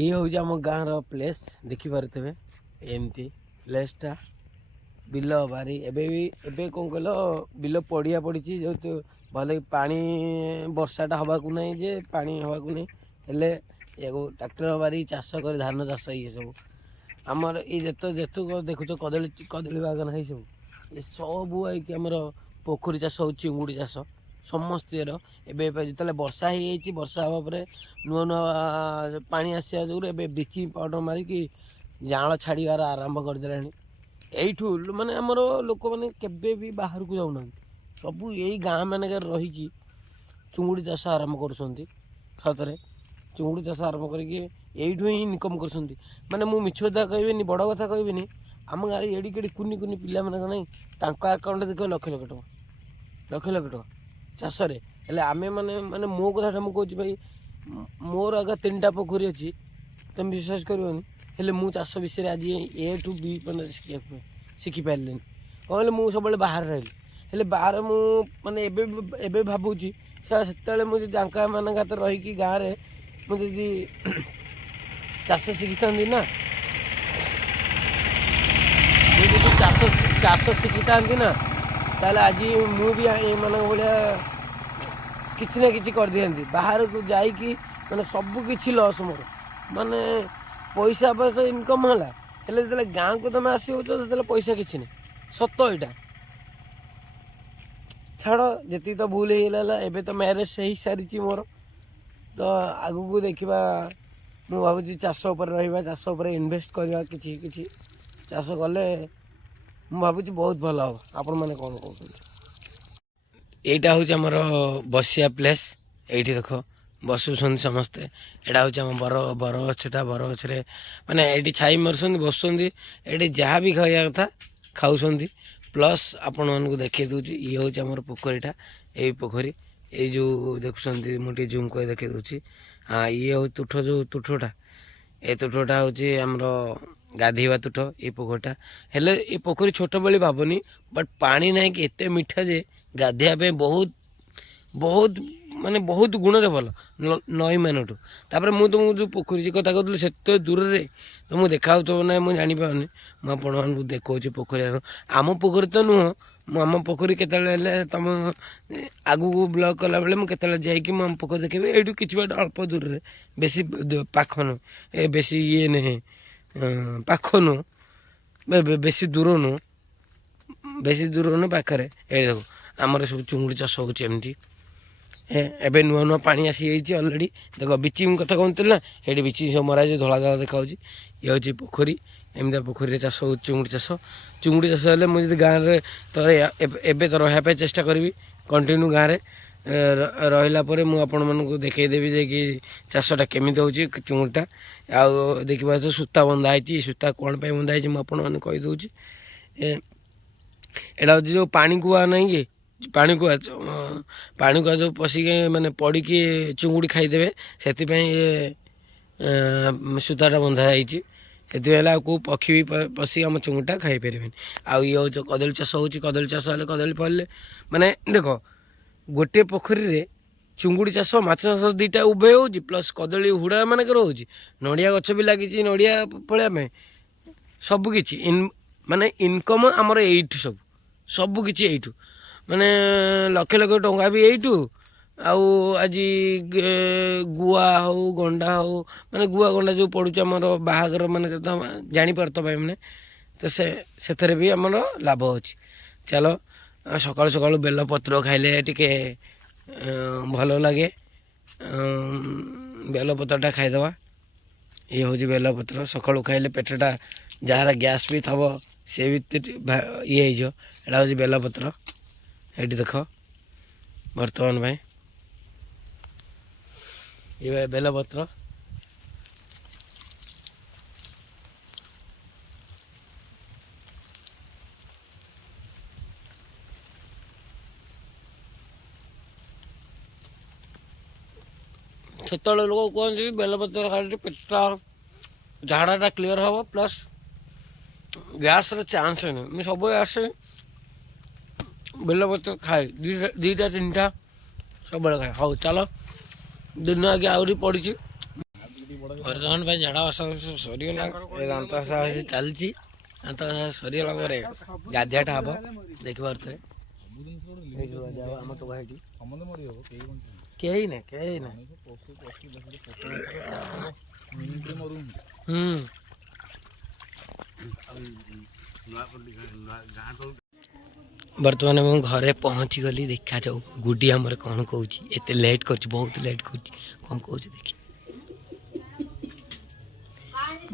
ये हूँ आम गाँव प्लेस देखिपे एमती प्लेसटा बिल बारी एबे कौन कहल बिल पड़िया पड़ी जो भले पानी वर्षाटा हवाक नहीं जे पानी हवाक नहीं हेले ट्रैक्टर बारी चाष कर धान चाष ये सब आमर ये जेतुक देखुच कदली कदली बागान है सब ये सब आमर पोखरी चाष हो चिंगुड़ी चाष समस्त जो वर्षा हो वर्षा हवा पर नुआ नुआ पानी आसा जो ब्लीचिंग पाउडर मारिकी जाँल छाड़ार आरंभ करदे यू माने आमर लोक मैंने केवे भी बाहर को जाऊना सब यही गाँ मानक रही चुंगुड़ी चाष आरंभ कर चुंगुड़ी चाष आरंभ करके ही इनकम कर माने मु मिछ कथा कहबी बड़ कथा कहबी आम गाँव एड़ी केड़ी कुनि कुनि पिला मानक नहीं आकाउंट देख लक्ष लक्ष टका लक्ष लक्ष टका चाष हेले आमे माने माने मो कथा मुझे भाई मोर आगे 3टा पोखरी अच्छी तुम विश्वास करनी हेले मु चाष विषय आज ए टू बी मैंने शिखी पारे कौन मुझे सब बाहर रही हेले बाहर मु माने एबे भावुची से मुझे जांका मान रही गाँव में मुझे चाष शिखी था ना मुझे चाष शिखी था ना ताले आज मु भी मान भाया किसी ना कि कर दिखाती बाहर को जाकि मैंने सबकि लस मोर माने पैसा पैसा इनकम है हेल्ले जो गाँव को तुम आस पैसा किसी नहीं सत यहाँ छाड़ जी तो भूल होगा एबे तो मैरेज हो सारी मोर तो आगु को देखा मु भावी चाष रहा चाष इनभेस्ट करवा कि चाष कले मु भावी बहुत भल हम आपण मैंने कौन कहते यहीटा हूँ आमर बसिया प्लेस ये देख बसुँच समस्ते यहाँ हूँ बर बर गछटा बर गछरे माने ये छाई मार्च बस ये जहाँ भी खाया कथा खाऊँ प्लस आपण मानक देखे दूसरी ये हूँ आमर पोखरीटा यही पोखरी ये जो देखुं मुझे जूम कर देखे दूसरी हाँ ये हूँ तुठ जो तुठटा ये तुठटा हूँ आमर गाधेवा तुठ ये पोखरीटा हेले ये पोखरी छोट बड़ी भावनी बट पानी ना कि एत मीठा जे गाधेया बहुत बहुत माने बहुत गुण रे भल नई मानठू तापर मु तुमको जो पोखरी कथा कहूँ से दूर रे तो मुझे देखा ना मुझे जापारे मुझे देखा पोखरी आम पोखरी तो नुह आम पोखरी केतले तुम आगू को ब्लॉक कला बेले मुझे जाकि आम पोखरी देखेबी ये कि बाट अल्प दूर रे बेसी पाख नु बेसी ये नहीं पाख नु बेसी दूर नु बेसी दूर नु पाखे ये देखो आमर सब चुंगुड़ी चाष होमती एबे नुआ नुआ पानी आसी अलरेडी देख बिचिंग कथा कहते ना ये बिचिंग सब मरा धला धला देखा ये हूँ पोखरी एमती पोखरी चाष हो चुंगुड़ी चाष हेल्ले मुझे गाँव में तो एबे तो रहा चेष्टा करी कंटिन्यू गाँव में रहा मुझे मानक देखईदेवी जे कि चाषटा केमी हो चुंगुड़ीटा आउ देखा सूता बंधा है सूता कौन पर बंधा है मुझे कहीदे एटा हूँ जो पानी कुआ नहीं कि पानी कुआ जो पशिक माने पड़ी चुंगुड़ी खाईदे से सूताटा बंधा है कौ पक्षी भी पशिक आम चुंगुड़ीटा खाई पारे आउ ये हूँ कदली चाष हो कदली चाष हेल्ले कदली फल माने देख गोटे पोखरी रे चुंगुड़ी चाष माछ चाष 2टा उभय हो प्लस कदली हुड़ा मानक हो नड़िया गछ भी लगी नड़िया फलिया सबकि माने इनकम आमर एठू सबकि एठू माने लक्ष लक्ष टंका भी एठू आउ आज गुआ हो गंडा हो माने गुआ गंडा जो पड़ुच आमर बाहागर मान जापार तो भाई मैंने तो से भी आमर लाभ अच्छी चलो सकाल सकाल बेल पत्र खाइले टिके भल लगे बेल पत्रटा खाईदवा ये हूँ बेल पत्र सकालू खाइले पेटटा जार गैस भी थब सी भी ये यहाँ हूँ बेल पत्र ये देख बर्तमान भाई ये बेल पत्र से लोग कहते बेलपत्र खाली पेटटा झाड़ाटा क्लीयर हम प्लस गैस चान्स नहीं मुझे सब आसे बेलपत्र खाए 2टा 3टा सब खाए हाँ चलो दिन आगे आहरी पड़ी ବର୍ତ୍ତମାନ ପାଇଁ ଝାଡ଼ା ବସା ସରିଗଲା ଦାନ୍ତ ଘଷା ଘଷି ଚାଲିଛି ଦାନ୍ତ ଘଷା ସରିଗଲା ପରେ ଗାଧିଆଟା ହବ ଦେଖିପାରୁଥିବେ ଆମ ଟୋକା ଏଠି କେହି ନା ବର୍ତ୍ତମାନ ମୁଁ ଘରେ ପହଞ୍ଚି ଗଲି ଦେଖାଯାଉ ଗୁଡ଼ି ଆମର କ'ଣ କହୁଛି ଏତେ ଲେଟ୍ କରୁଛି ବହୁତ ଲେଟ୍ କରୁଛି କ'ଣ କହୁଛି ଦେଖି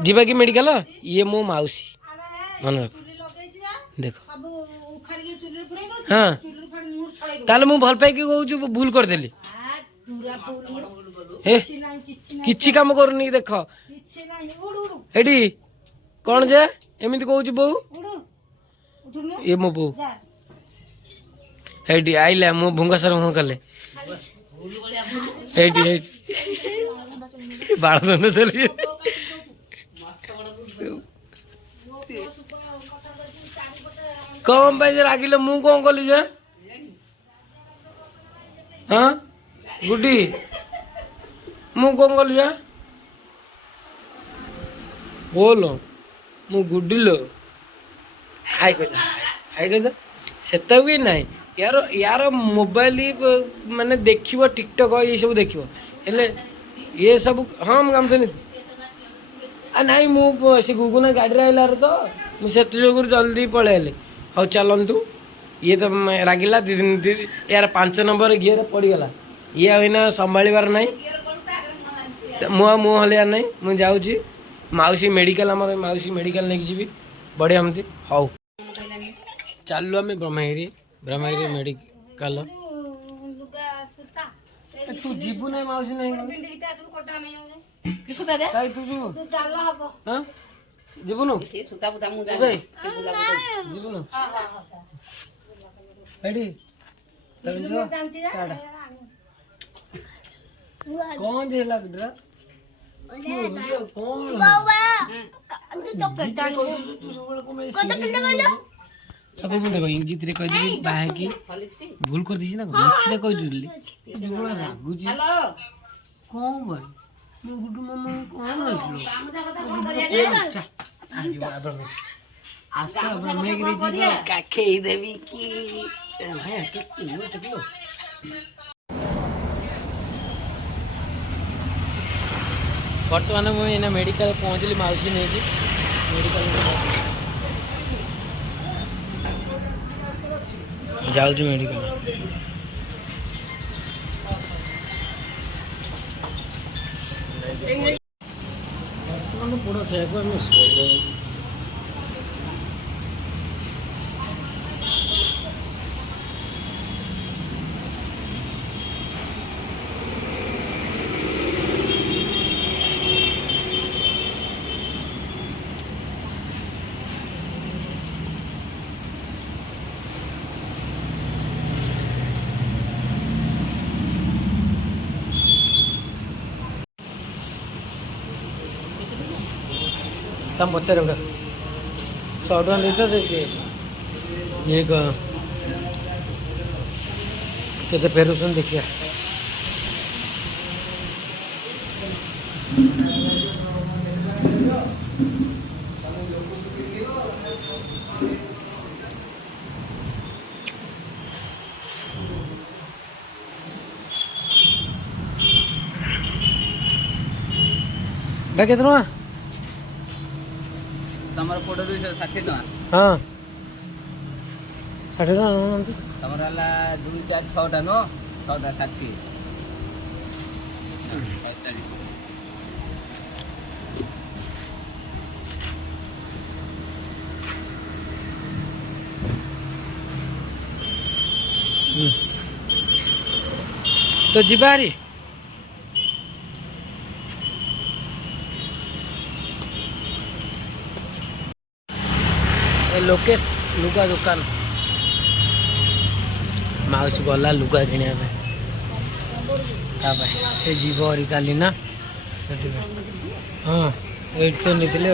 ଯିବା କି ମେଡ଼ିକାଲ ଇଏ ମୋ ମାଉସୀ ମନେ ରଖ ଦେଖ ହଁ ତାହେଲେ ମୁଁ ଭଲ ପାଇକି କହୁଛୁ ଭୁଲ କରିଦେଲି ହେ କିଛି କାମ କରୁନି ଦେଖ ଏଠି କ'ଣ ଯେ ଏମିତି କହୁଛି ବୋଉ ଇଏ ମୋ ବୋଉ ଏଇଠି ଆଇଲା ମୁଁ ଭୁଙ୍ଗାସର ମୁହଁ କଲେ ଏଇଠି ବାଳ ଦଣ୍ଡ ଚଲି କ'ଣ ପାଇଁ ଯେ ରାଗିଲେ ମୁଁ କ'ଣ କଲି ଯେ ହଁ ଗୁଡ଼ି ମୁଁ କ'ଣ କଲି ଯେ ବୋଲ ମୁଁ ଗୁଡ଼ି ଲୋ ହାଇ କହିଦା ସେଟା ବି ନାହିଁ यार मोबाइल माने देखिव टिकटक ये सब देखिव हेले ये सब हाँ काम से नहीं मुझे गुगुना गाड़ी आइला तो मुझे जो जल्दी पलैली हाँ चलतु ये तो रागिला यार 5 नंबर गियर पड़गला ये आईना संभाळिबार नहीं मुँह हलियार नहीं मुझे जाऊँगी माउसी मेडिकल आम माउसी मेडिकल नहीं जी बढ़िया एमती हाउ चलू आम ब्रह्मगिरी मेडिकल तू जीबू नहीं माउसी नहीं जीबुनु जीबुनु एडी कौन जे लगड्रा कौन सब देखो इंगित रे कह देबी बाहे की भूल कर दिछि ना मिछले कह दिली जुबड़ा रागुजी कोन भाई मु गुडू मम्मा कोन आइलो आज बाबा आशा ब्रह्मगिरी जी काखे देवी की भाई के लो वर्तमान मु एना मेडिकल पहुंचली माउसी ने जी मेडिकल जाऊँ मेडिकल पूरा खाया तम पचारे गोटा 100 टका देता ये केते फेरुसन देखिया बा केतना तमर फोटो 260 टका हां 60 टका तमर हला 2 4 6 टा नो 6 टा 60 तो जिबारी लोकेश लुगा दुकान माउसी गला लुगा किणा से जीव हरी काली ना हाँ ये तो निकले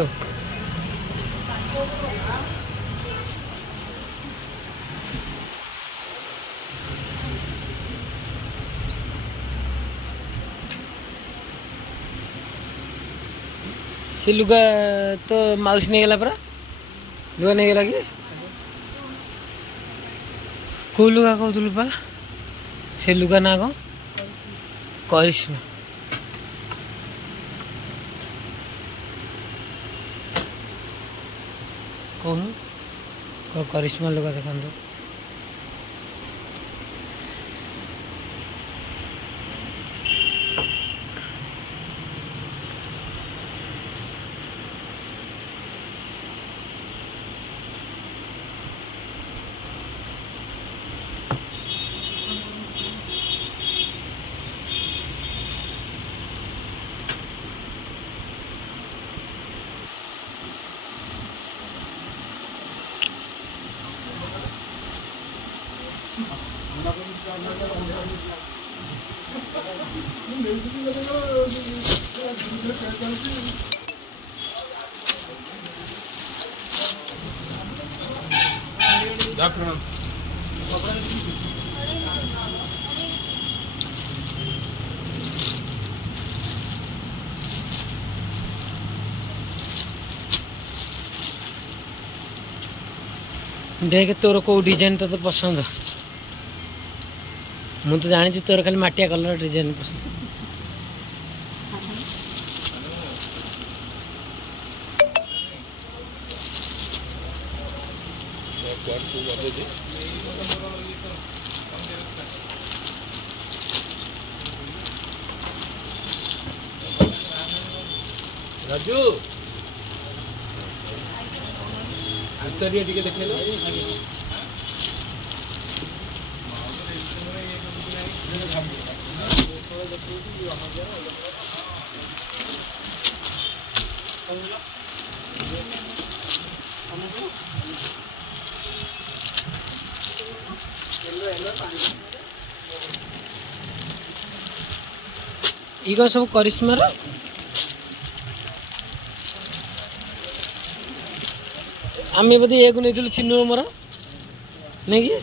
से लुगा तो माउस नहीं गला परा लुगा नहीं गला कि को लुगा कहतलु पा से लुगा ना कौन करिश्मा कौन करिश्मा लुगा देखा देख तोर को डिजाइन तो पसंद मुझे तो जानी तोर खाली माटिया कलर डिजाइन पसंद राजू अंतरिया टिके देखेलो ये सब करिश्मार आम बोधे ये नहीं चिन्ह मोर नहीं कि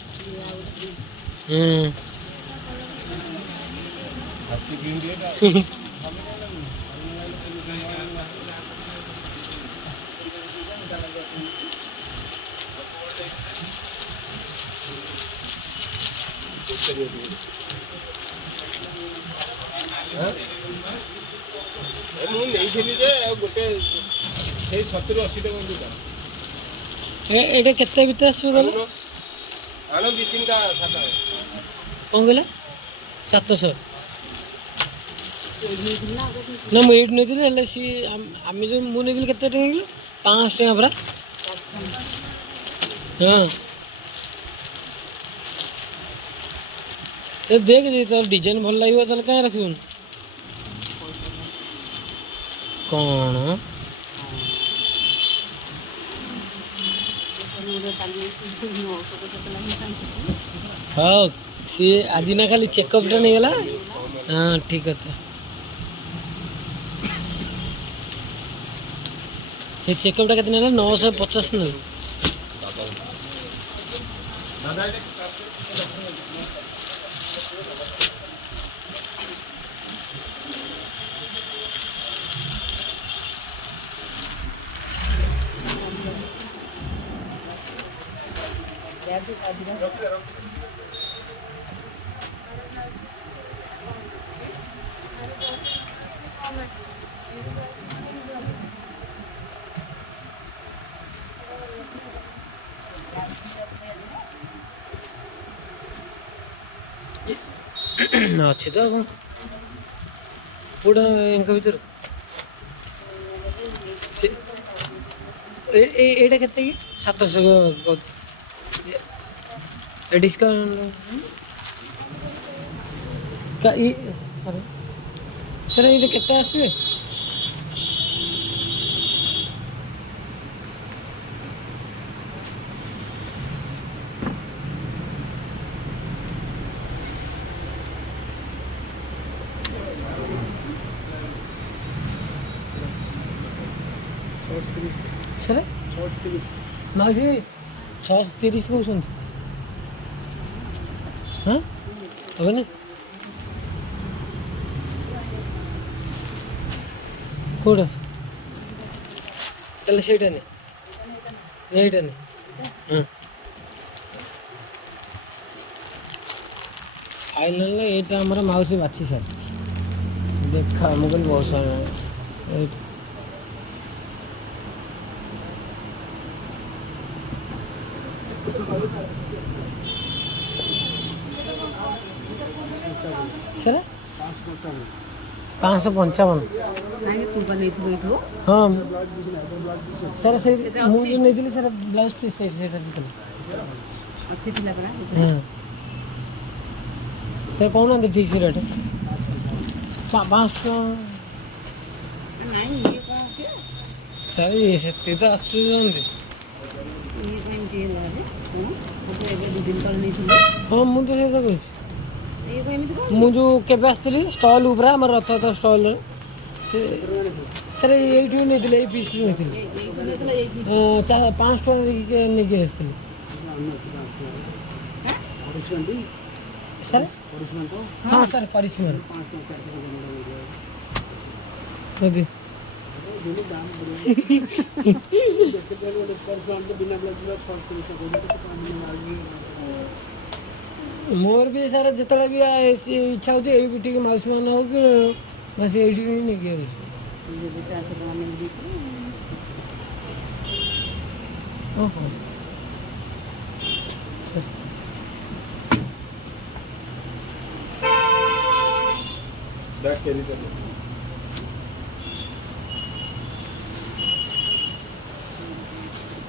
गोटे 70-80 टका ये केते भीतर आसो गल आनो 2-3टा खाता कौन कहले 700 ना मुझे नहीं सी आम जो मुझे केते 500 टका परा हाँ ये देख जी तो डिजाइन भल लगे तो कहीं रख कौन हाँ सी आज ना खाली चेकअप टा नहीं गला हाँ ठीक है ये चेकअप टा कितने 950 ना अच्छी तो पूरा इनका भीतर एटा केते 700 डिस्काउंट का सर ये केते आसबे सर 630 मासी 630 कहते हाँ अब ना कौट ତାହେଲେ ସେଇଟା ନେ ଏଇଟା ନେ ହଁ ଫାଇନାଲ୍ ଏଇଟା ଆମର ମାଉସୀ ବାଛି ସାରିଛି ଦେଖା ମୁଁ କହିଲି ବହୁତ ସାରା ସେଇଟା ସେଟା 555 ହଁ ସାର୍ ସେଇ ମୁଁ ଯେଉଁ ନେଇଥିଲି ସେଟା ବ୍ଲାଉଜ୍ ପିସ୍ ସେଇଟା ଦେଇଥିଲି ହଁ ସେ କହୁନାହାନ୍ତି ଠିକ୍ ସେ ରେଟ୍ 500 ସାର୍ ସେତିକି ତ ଆସୁଛନ୍ତି ହଁ ମୁଁ ତ ସେଇଟା କହୁଛି ମୁଁ ଯେଉଁ କେବେ ଆସିଥିଲି ଷ୍ଟଲ୍ ଉପରେ ଆମର ରଥଯାତ୍ରା ଷ୍ଟଲ୍ରେ ସେ ସାର୍ ଏଇଠୁ ନେଇଥିଲେ ଏଇ ପିସ୍ରୁ ନେଇଥିଲି 500 ଟଙ୍କା ଦେଇକି ନେଇକି ଆସିଥିଲି ସାର୍ ହଁ ସାର୍ କରିସ୍ମାର ଯଦି ମୋର ବି ସାର୍ ଯେତେବେଳେ ବି ଇଚ୍ଛା ହେଉଛି ଏଇ ଟିକେ ମାଉସୀ ମାନ ହଉ କି ମାଉସୀ ଏଇଠି ହିଁ ନେଇକି ଯାଉଛି ଓହୋ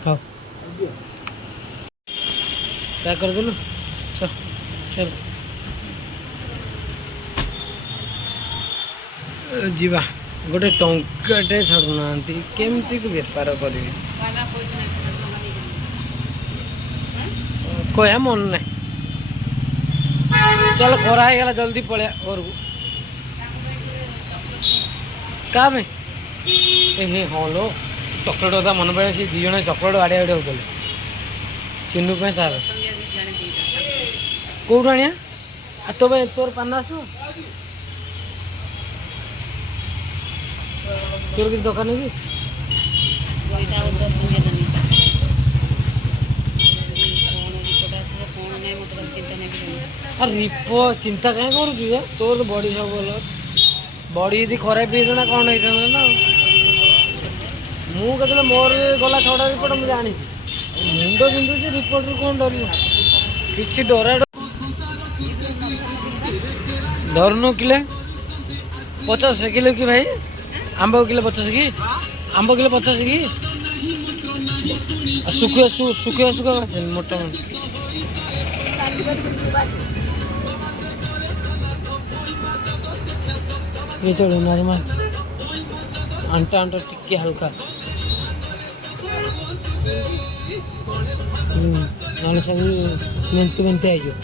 ହଉ ପ୍ୟାକ୍ କରିଦେଲୁ ଚଲ ଚଲ ଯିବା ଗୋଟେ ଟଙ୍କାଟେ ଛାଡ଼ୁନାହାନ୍ତି କେମିତି ବେପାର କରିବି କହିବା ମନ ନାହିଁ ଚାଲ ଖରା ହେଇଗଲା ଜଲ୍ଦି ପଳେଇବା ଘରକୁ କା ପାଇଁ ଏ ହଁ ଲୋ ଚକୋଲେଟ୍ କଥା ମନେ ପଡ଼େ ସେ ଦୁଇ ଜଣ ଚକୋଲେଟ୍ ବାଡ଼ିଆ ବାଡ଼ିଆ ହେଉଥିଲେ ଚିନୁ ପାଇଁ ତାର କେଉଁଠୁ ଆଣିଆ ଆଉ ତୋ ପାଇଁ ତୋର ପାନ ଆସିବ ତୋର କିଛି ଦୋକାନ କି ରିପୋ ଚିନ୍ତା କାହିଁ କରୁଛୁ ଯେ ତୋର ବଡ଼ି ସବୁ ଭଲ ବଡ଼ି ଯଦି ଖରାପ ହେଇଥାନ୍ତା କ'ଣ ହେଇଥାନ୍ତା ନା ମୁଁ କେତେବେଳେ ମୋର ଗଲା 6ଟା ରିପୋର୍ଟ ମୁଁ ଜାଣିଛି ମୁଣ୍ଡ ବିନ୍ଧୁଛି ରିପୋର୍ଟରୁ କ'ଣ ଡରିବ କିଛି ଡରା ଧରୁନୁ କିଲେ 50 କିଲୋ କି ଭାଇ ଆମ୍ବ କିଲୋ 50 କି ଆମ୍ବ କିଲୋ 50 କି ଶୁଖୁଆ ଶୁଖୁଆ ମୋଟା ଯେତେବେଳେ ନର୍ମାଲ ଆଣ୍ଟା ଟିକେ ହାଲକା ନହେଲେ ସବୁ ମେଣ୍ଟି ହେଇଯିବ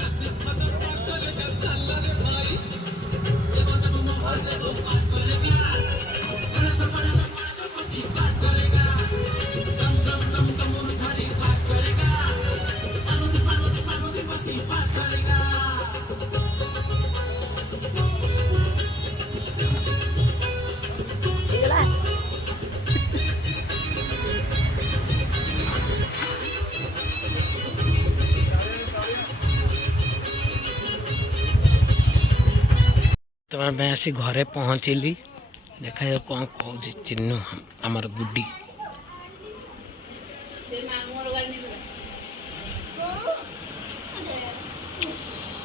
तुम्हारे मैं आसी घरे पहुँचली देखा जाओ कौन कौन चिन्ह आमर गुड्डी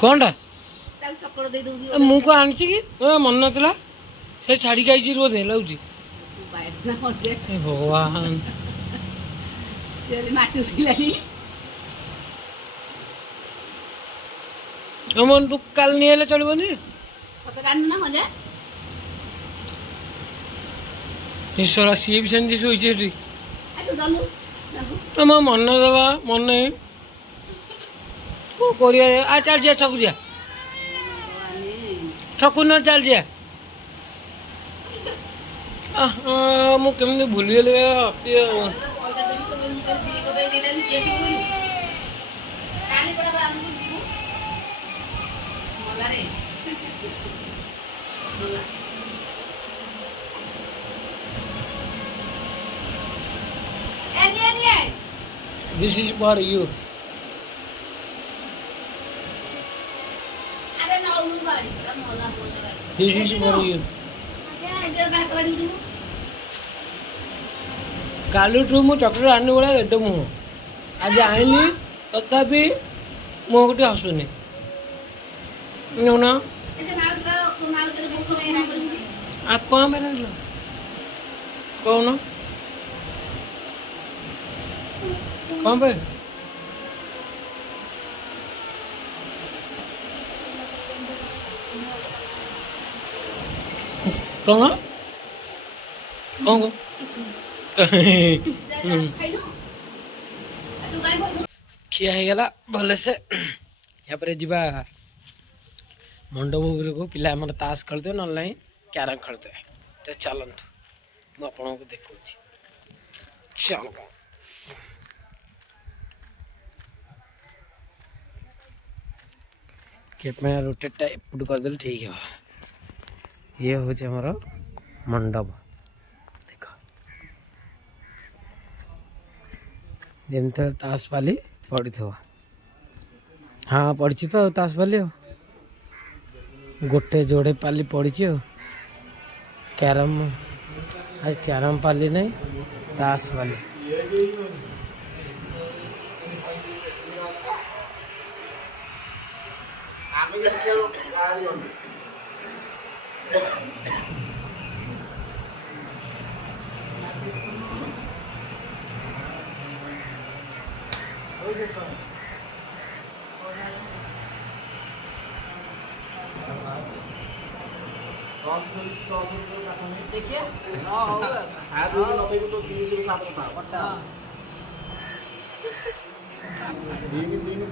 कौनटा मु को आनी कि मन ना से छाड़ी आई बोधे लगे भगवान तू काल नहीं चलबनी ईश्वर सी भी सेमती शोची तुम मन देवा मन नहीं चल जा छक जा छकु न चल जा मुझे भूली गली this is for you. This is for you. कालुठू मु चॉकलेट आने वाला एटे मुह आज आईली तथापि मुह गोटे हसुनी ना आ कौन बेरा कौन कौन पे कौन कौन खिया ହେଇଗଲା ଭଲସେ ୟାପରେ ଯିବା ମଣ୍ଡପ ଉପରକୁ ପିଲା ଆମର ତାସ ଖେଳୁଥିବେ ନହେଲେ ନାହିଁ କ୍ୟାରମ୍ ଖେଳୁଥିବେ ତ ଚାଲନ୍ତୁ ମୁଁ ଆପଣଙ୍କୁ ଦେଖାଉଛି ଚାଲ କ୍ୟାମେରା ରୋଟେଟଟା ଏପଟୁ କରିଦେଲେ ଠିକ୍ ହେବ ଇଏ ହେଉଛି ଆମର ମଣ୍ଡପ ଦେଖ ଯେମିତି ତାସ ପାଲି ପଡ଼ିଥିବ ହଁ ପଡ଼ିଛି ତ ତାସ ପାଲି ଆଉ ଗୋଟେ ଯୋଡ଼େ ପାଲି ପଡ଼ିଛି ଆଉ କ୍ୟାରମ୍ ଆଉ କ୍ୟାରମ୍ ପାଲି ନାହିଁ ତାସ ପାଲି देखिए शायद वो ना तो 307 का पट्टा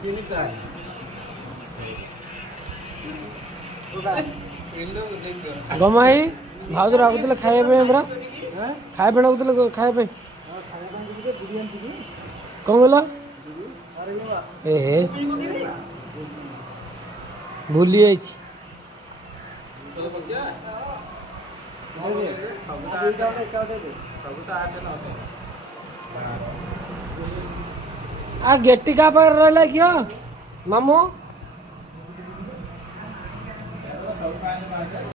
तीन चार गमाई भाउज राखुଥିଲେ ଖାଇବା ପାଇଁ ପରା ଖାଇବା ପାଇଁ ରାଖୁଥିଲେ ଖାଇବା ପାଇଁ କ'ଣ କହିଲ ଏ ହେ ଭୁଲି ଯାଇଛି आ गेटी का पर रहला किया मामू